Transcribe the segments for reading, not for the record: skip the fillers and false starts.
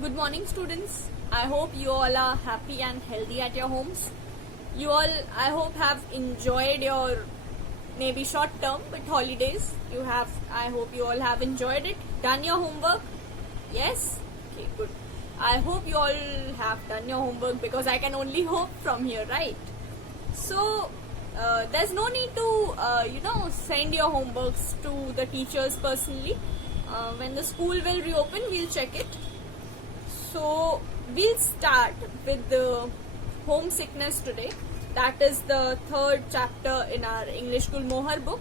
Good morning, students. I hope you all are happy and healthy at your homes. You all, I hope, have enjoyed your maybe short term but holidays. I hope you all have enjoyed it. Done your homework? Yes? Okay, good. I hope you all have done your homework because I can only hope from here, right? So, there's no need to, send your homeworks to the teachers personally. When the school will reopen, we'll check it. So we'll start with the homesickness today. That is the third chapter in our English Gulmohar book.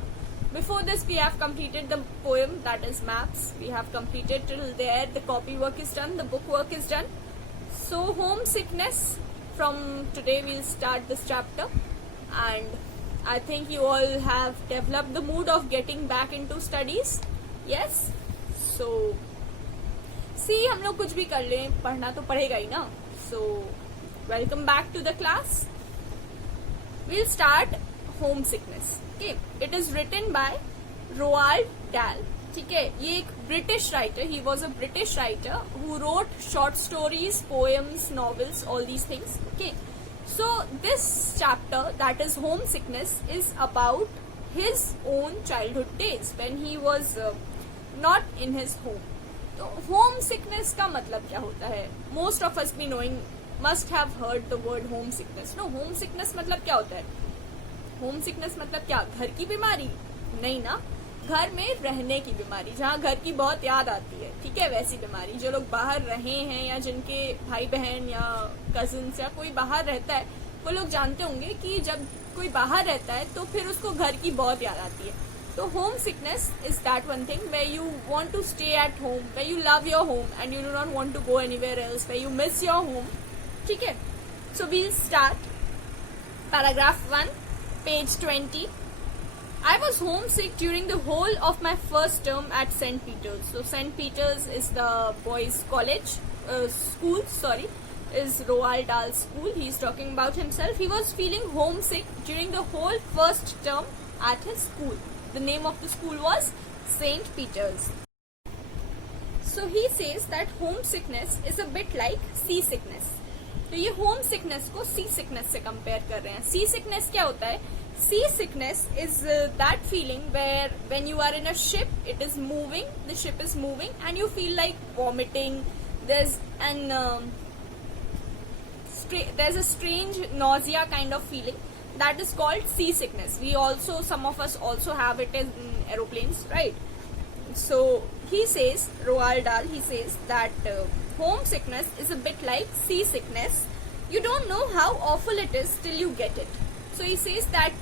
Before this, we have completed the poem, that is maps. We have completed till there. The copy work is done, the book work is done. So homesickness, from today we'll start this chapter, and I think you all have developed the mood of getting back into studies. Yes? So हम लोग कुछ भी कर लें, पढ़ना तो पड़ेगा ही ना. So welcome back to the class. We'll start homesickness. Okay, it is written by Roald Dahl. ठीक है, ये एक British writer. He was a British writer who wrote short stories, poems, novels, all these things. Okay, so this chapter, that is homesickness, is about his own childhood days when he was not in his home. तो home sickness का मतलब क्या होता है? Most of us be knowing, must have heard the word home sickness. No, home sickness मतलब क्या होता है? होम सिकनेस मतलब क्या? घर की बीमारी? नहीं ना, घर में रहने की बीमारी, जहाँ घर की बहुत याद आती है. ठीक है, वैसी बीमारी. जो लोग बाहर रहे हैं या जिनके भाई बहन या कजिन्स या कोई बाहर रहता है, वो लोग जानते होंगे कि जब कोई बाहर रहता है तो फिर उसको घर की बहुत याद आती है. So homesickness is that one thing where you want to stay at home, where you love your home and you do not want to go anywhere else, where you miss your home. ठीक है? So we'll start. Paragraph 1, page 20. I was homesick during the whole of my first term at St. Peter's. So St. Peter's is the boys' college, is Roald Dahl's school. He's talking about himself. He was feeling homesick during the whole first term at his school. The name of the school was St. Peter's. So he says that homesickness is a bit like seasickness. तो ये homesickness को seasickness से compare कर रहे हैं. Seasickness क्या होता है? Seasickness is that feeling where when you are in a ship, it is moving, the ship is moving, and you feel like vomiting. There's a strange nausea kind of feeling. That is called seasickness. Some of us also have it in aeroplanes, right? So he says, Roald Dahl, he says that homesickness is a bit like seasickness. You don't know how awful it is till you get it. So he says that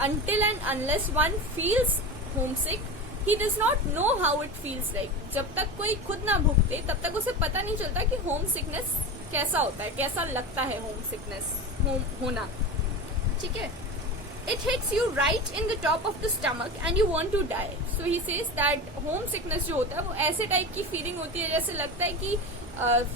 until and unless one feels homesick, he does not know how it feels like. जब तक कोई खुद ना भुगते, तब तक उसे पता नहीं चलता कि homesickness कैसा होता है, कैसा लगता है homesickness होना. ठीक है? It hits you right in the top of the stomach and you want to die. So he says that homesickness जो होता है वो ऐसे टाइप की फीलिंग होती है जैसे लगता है कि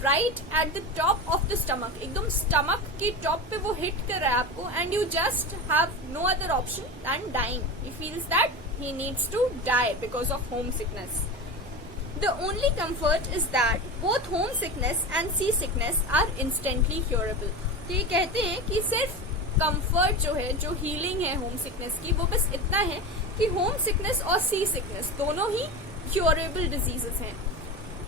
right at the top of the stomach, एकदम stomach की top पे वो hit कर रहा है आपको, and you just have no other option than dying. He feels that he needs to die because of homesickness. The only comfort is that both homesickness and seasickness are instantly curable. तो ये कहते हैं कि सिर्फ comfort जो है, जो healing है होम सिकनेस की, वो बस इतना है कि होम सिकनेस और सी सिकनेस दोनों ही क्योरेबल डिजीजेस हैं.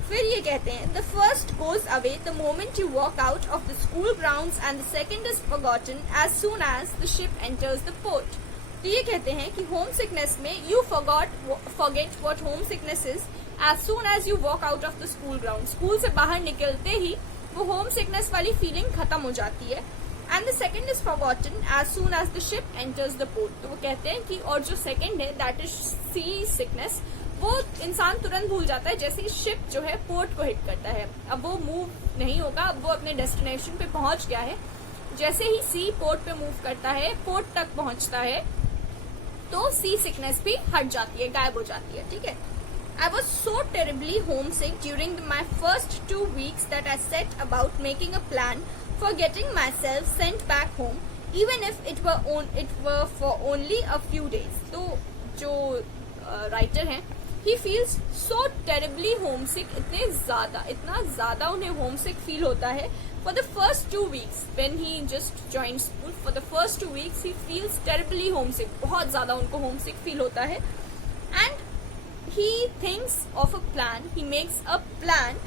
फिर ये कहते हैं the first goes away the moment you walk out of the school grounds and the second is forgotten as soon as the ship enters the port. तो ये कहते हैं कि होम सिकनेस में you forget what home sickness is as soon as you walk out of the school ground. School से बाहर निकलते ही वो होम सिकनेस वाली फीलिंग खत्म हो जाती है. And the second is forgotten as soon as the ship enters the port. तो वो कहते हैं कि और जो second है that is sea sickness, वो इंसान तुरंत भूल जाता है जैसे ही शिप जो है पोर्ट को हिट करता है. अब वो मूव नहीं होगा, अब वो अपने डेस्टिनेशन पे पहुंच गया है. जैसे ही सी पोर्ट पे मूव करता है, पोर्ट तक पहुंचता है, तो सी सिकनेस भी हट जाती है, गायब हो जाती है. ठीक है? I was so terribly homesick during my first 2 weeks that I set about making a plan for getting myself sent back home, even if it were for only a few days. तो जो writer हैं he feels so terribly homesick, इतना ज्यादा उन्हें homesick feel होता है. For the first 2 weeks when he just join school, for the first 2 weeks he feels terribly homesick, बहुत ज्यादा उनको होमसिक फील होता है. And he thinks of a plan, he makes a plan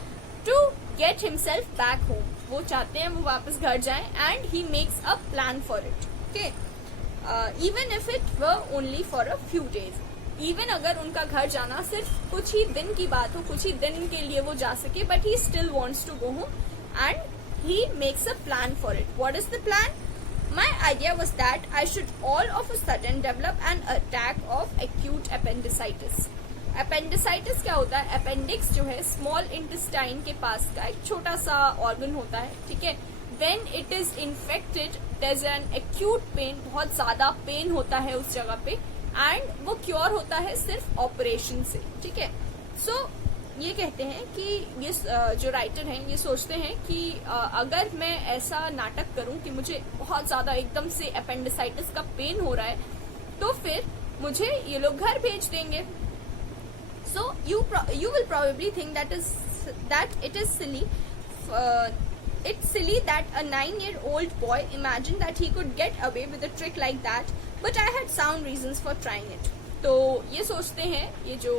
to get himself back home. वो चाहते हैं वो वापस घर जाएं and he makes a plan for it. Okay, even if it were only for a few days. Even अगर उनका घर जाना सिर्फ कुछ ही दिन की बात हो, कुछ ही दिन के लिए वो जा सके, but he still wants to go home and he makes a plan for it. What is the plan? My idea was that I should all of a sudden develop an attack of acute appendicitis. Appendicitis क्या होता है? Appendix जो है small intestine के पास का एक छोटा सा ऑर्गन होता है, ठीक है. When it is infected there is an acute pain, बहुत ज्यादा पेन होता है उस जगह पे, एंड वो क्योर होता है सिर्फ ऑपरेशन से, ठीक है. सो ये कहते हैं कि ये जो राइटर हैं ये सोचते हैं कि अगर मैं ऐसा नाटक करूं कि मुझे बहुत ज्यादा एकदम से अपेंडिसाइटिस का पेन हो रहा है, तो फिर मुझे ये लोग घर भेज देंगे. So you will probably think that it is silly. It's silly that a 9-year-old boy imagined that he could get away with a trick like that, but I had sound reasons for trying it. तो ये सोचते हैं, ये जो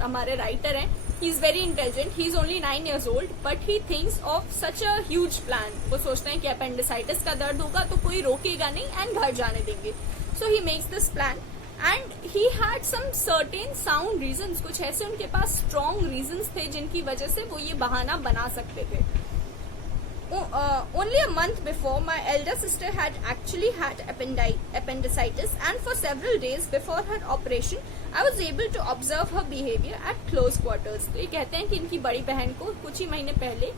हमारे writer हैं, he is very intelligent, he is only 9 years old, but he thinks of such a huge plan. वो सोचते हैं कि अपेंडिसाइटिस का दर्द होगा तो कोई रोकेगा नहीं एंड घर जाने देंगे. So he makes this plan. And he had some certain sound reasons, कुछ ऐसे उनके पास strong reasons थे जिनकी वजह से वो ये बहाना बना सकते थे. Only a month before, my elder sister had actually had appendicitis, and for several days before her operation, I was able to observe her behavior at close quarters. तो ये कहते हैं कि इनकी बड़ी बहन को कुछ ही महीने पहले,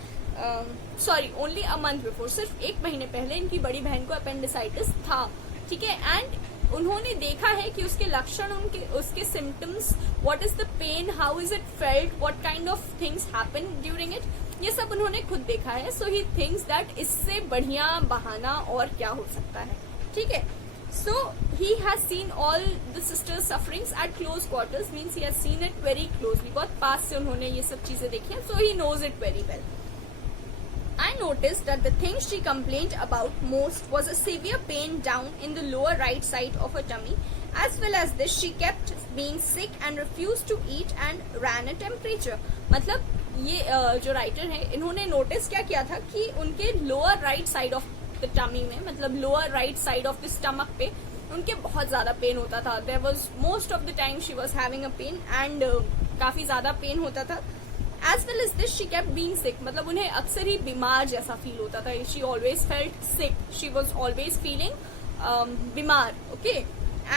only a month before, सिर्फ 1 महीने पहले इनकी बड़ी बहन को appendicitis था, ठीक है. एंड उन्होंने देखा है कि उसके लक्षण, उसके symptoms, what is the pain, how is it felt, what kind of things happen during it, ये सब उन्होंने खुद देखा है. सो ही थिंक्स दैट इससे बढ़िया बहाना और क्या हो सकता है, ठीक है. So he has seen all the sisters sufferings at close quarters, means he has seen it very closely, बहुत पास से उन्होंने ये सब चीजें देखी हैं. So he knows it very well. I noticed that the thing she complained about most was a severe pain down in the lower right side of her tummy. As well as this, she kept being sick and refused to eat and ran a temperature. मतलब ये जो writer है इन्होंने notice क्या किया था कि उनके lower right side of the tummy में, मतलब lower right side of the stomach पे उनके बहुत ज्यादा पेन होता था. There was most of the time she was having a pain and काफी ज्यादा पेन होता था. As well as this, she kept being sick. मतलब उन्हें अक्सर ही बीमार जैसा फील होता था. She always felt sick. She was always feeling बीमार, okay?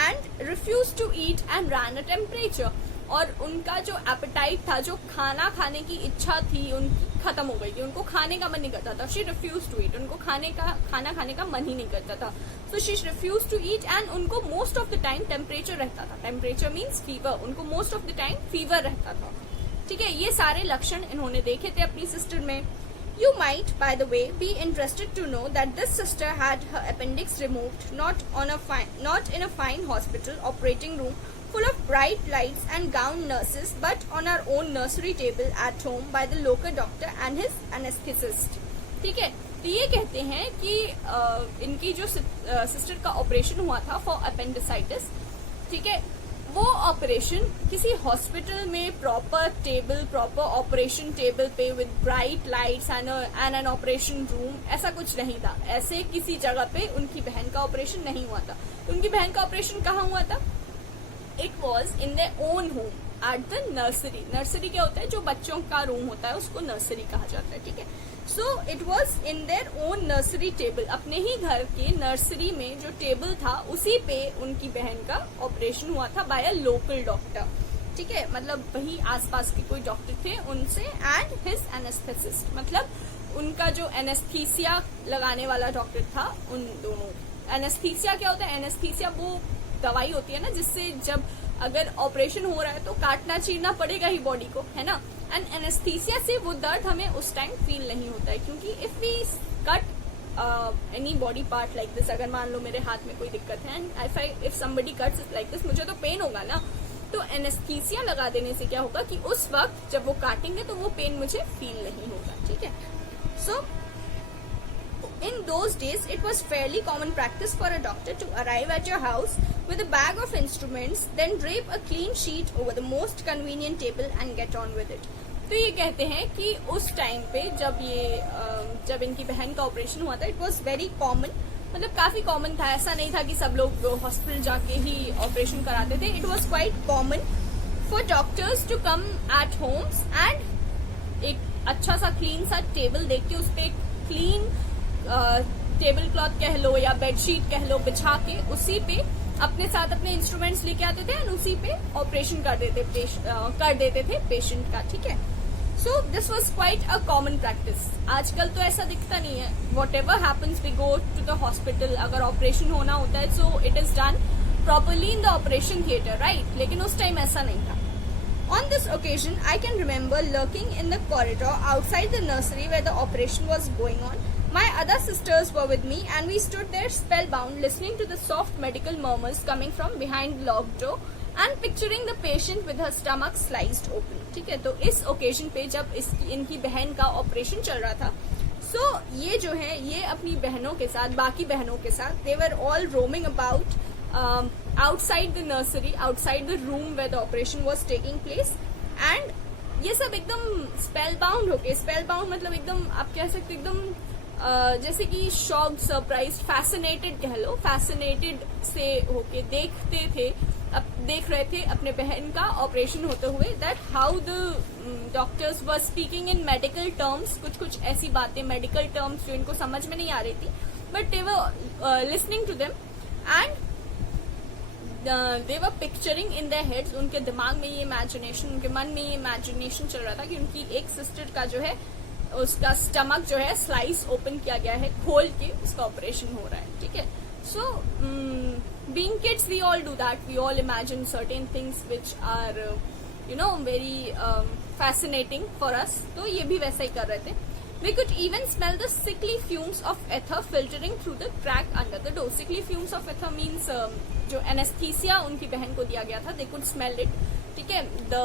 And refused to eat and ran a temperature. और उनका जो एपेटाइट था, जो खाना खाने की इच्छा थी, उनकी खत्म हो गई थी. उनको खाने का मन नहीं करता था. She refused to eat. उनको खाना खाने का मन ही नहीं करता था. So she refused to eat and उनको most of the time temperature रहता था. Temperature means fever. उनको most of the time fever रहता था, ठीक है. ये सारे लक्षण इन्होंने देखे थे अपनी सिस्टर में. You might, by the way, be interested to know that this sister had her appendix removed, not in a fine hospital operating room full of bright lights and gowned nurses, but on our own nursery table at home by the local doctor and his anesthetist. ठीक है. तो ये कहते हैं कि इनकी जो sister का ऑपरेशन हुआ था फॉर अपेंडिसाइटिस, ठीक है, वो ऑपरेशन किसी हॉस्पिटल में प्रॉपर ऑपरेशन टेबल पे with bright lights and an operation room, ऐसा कुछ नहीं था. ऐसे किसी जगह पे उनकी बहन का ऑपरेशन नहीं हुआ था. उनकी बहन का ऑपरेशन कहाँ हुआ था? It was in their own home at the nursery. Nursery क्या होता है? जो बच्चों का रूम होता है उसको नर्सरी कहा जाता है, ठीक है. So it was in their own nursery table. अपने ही घर के नर्सरी में जो टेबल था उसी पे उनकी बहन का ऑपरेशन हुआ था बाय अ लोकल डॉक्टर, ठीक है. मतलब वही आसपास के कोई डॉक्टर थे उनसे, एंड हिज एनेस्थेसिस्ट, मतलब उनका जो एनेस्थीसिया लगाने वाला डॉक्टर था, उन दोनों. एनेस्थीसिया क्या होता है? एनेस्थीसिया वो दवाई होती है ना जिससे जब अगर ऑपरेशन हो रहा है तो काटना चीरना पड़ेगा ही बॉडी को, है ना. एंड एनेस्थीसिया से वो दर्द हमें उस टाइम फील नहीं होता है, क्योंकि if we cut any body part like this, अगर मान लो मेरे हाथ में कोई दिक्कत है and if somebody cuts like this, मुझे तो पेन होगा ना. तो एनेस्थीसिया लगा देने से क्या होगा कि उस वक्त जब वो काटेंगे तो वो पेन मुझे फील नहीं होगा, ठीक है। सो in those days it was fairly common practice for a doctor to arrive at your house with a bag of instruments, then drape a clean sheet over the most convenient table and get on with it. तो ये कहते हैं कि उस time पे जब इनकी बहन का ऑपरेशन हुआ था, इट वॉज वेरी कॉमन, मतलब काफी कॉमन था। ऐसा नहीं था कि सब लोग हॉस्पिटल जाके ही ऑपरेशन कराते थे। It was quite common for doctors to come at homes and एक अच्छा सा क्लीन सा टेबल देख के उस पर एक क्लीन टेबल क्लॉथ कह लो या बेडशीट कह लो बिछा के उसी पे अपने साथ अपने इंस्ट्रूमेंट्स लेके आते थे एंड उसी पे ऑपरेशन कर देते थे पेशेंट का, ठीक है। So this was quite a common practice. आजकल तो ऐसा दिखता नहीं है। Whatever happens we go to the hospital, अगर ऑपरेशन होना होता है so it is done properly in the operation theatre, right. लेकिन उस टाइम ऐसा नहीं था। On this occasion, I can remember lurking in the corridor outside the nursery where the operation was going on. My other sisters were with me and we stood there spellbound, listening to the soft medical murmurs coming from behind the locked door and picturing the patient with her stomach sliced open. ठीक है, तो इस occasion पे जब इनकी बहन का operation चल रहा था, so ये जो है ये अपनी बहनों के साथ, बाकी बहनों के साथ, they were all roaming about outside the nursery, outside the room where the operation was taking place, and ये सब एकदम spellbound होके, spellbound मतलब एकदम आप कह सकते एकदम जैसे कि शॉक्ड, सरप्राइज, फैसिनेटेड कह लो, फैसिनेटेड से होके देख रहे थे अपने बहन का ऑपरेशन होते हुए, that how the doctors were speaking in medical terms, कुछ ऐसी बातें मेडिकल टर्म्स जो इनको समझ में नहीं आ रही थी, but they were listening to them and they were picturing in their heads. उनके दिमाग में ये इमेजिनेशन, उनके मन में ये इमेजिनेशन चल रहा था कि उनकी एक सिस्टर का जो है उसका स्टमक जो है स्लाइस ओपन किया गया है, खोल के उसका ऑपरेशन हो रहा है, ठीक है। So being kids we all do that, we all imagine certain things which are you know very fascinating for us. तो ये भी वैसा ही कर रहे थे। We could even smell the sickly fumes of ether filtering through the crack under the door. Sickly fumes of ether means जो anesthesia उनकी बहन को दिया गया था, they could smell it, ठीक है। The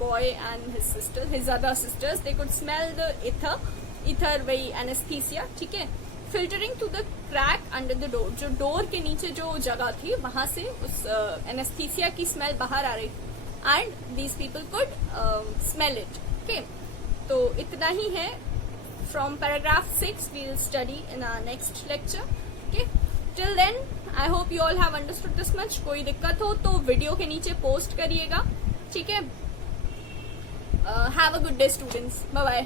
boy and his sisters, his other sisters, they could smell the ether वही anesthesia, ठीक है, filtering through the crack under the door. जो डोर के नीचे जो जगह थी वहां से उस anesthesia की स्मेल बाहर आ रही थी, and these people could smell it, okay। तो इतना ही है। From paragraph 6 we'll study in our next lecture, okay। Till then I hope you all have understood this much। कोई दिक्कत हो तो वीडियो के नीचे पोस्ट करिएगा, ठीक है। Have a good day students, bye bye।